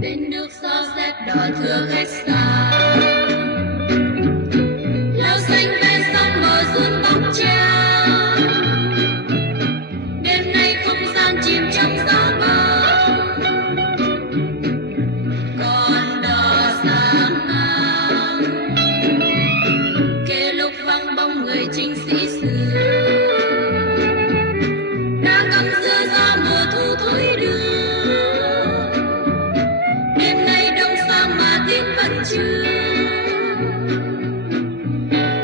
bên nước gió rét đỏ thưa khách xa, lao xanh ven sông bờ run bóng treo. Đêm nay không gian chìm trong gió bão, con đò sáng ngang kề lúc vắng bóng người chiến sĩ xưa đã cắm giữa gió mùa thu thối đưa. Đêm nay đông sang mà tin vẫn chưa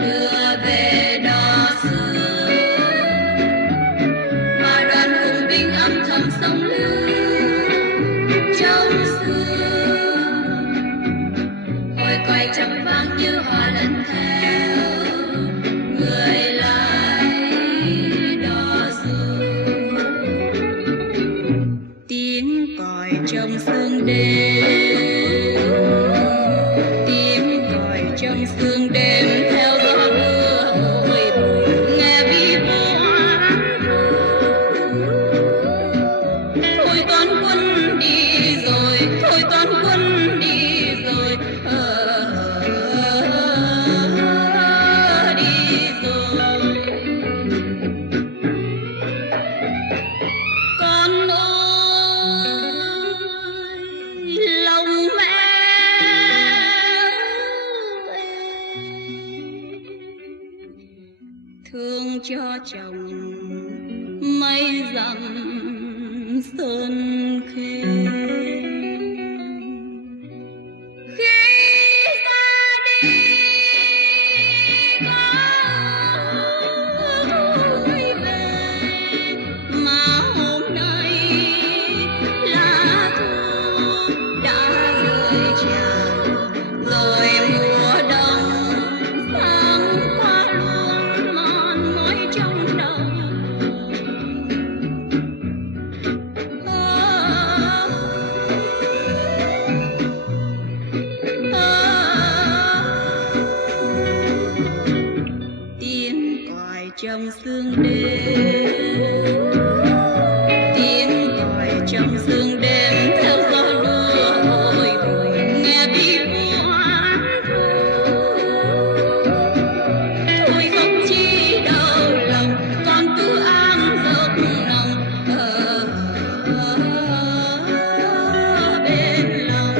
đưa về đò xưa, mà đoàn hùng binh âm thầm sông lưu trong xưa. Hồi quay trầm vang như hòa lẫn theo người lái đò dù. Tiếng còi trong sương đêm, tiếng còi trong sương đêm theo gió đưa hồi buồn nghe vi von. Thôi toán quân đi rồi, thôi toán quân đi rồi, đi rồi. Con ơi lòng mẹ thương cho chồng mây dặm sơn khê. Khi ra đi có vui về, mà hôm nay lá thu đã rơi tràn rồi mùa đông sang qua luôn mòn mỏi trong đầu. Tiếng còi trong sương đêm, tiếng còi trong sương đêm theo gió đưa hồi buồn nghe bi quan. Thôi không chi đau lòng, con cứ an giấc nồng ở bên lòng.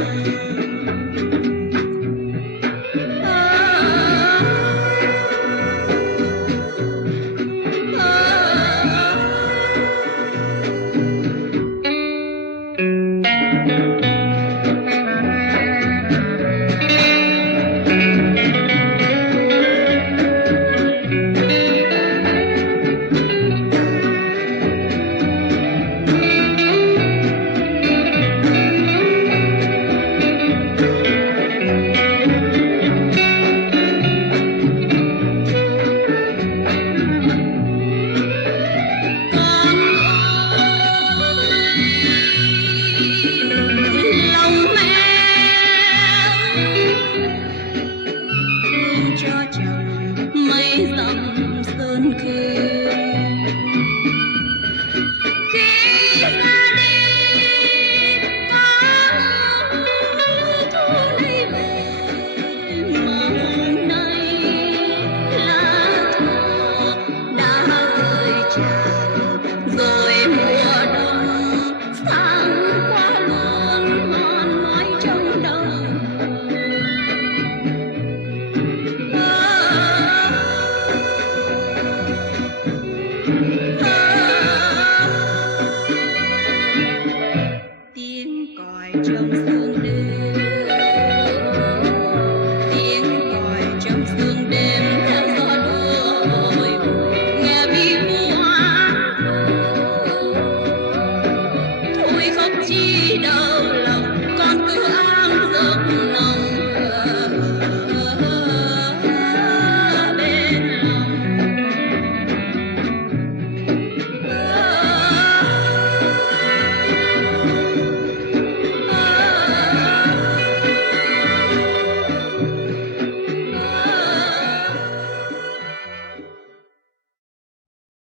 Lòng mẹ thương cho chồng mây dặm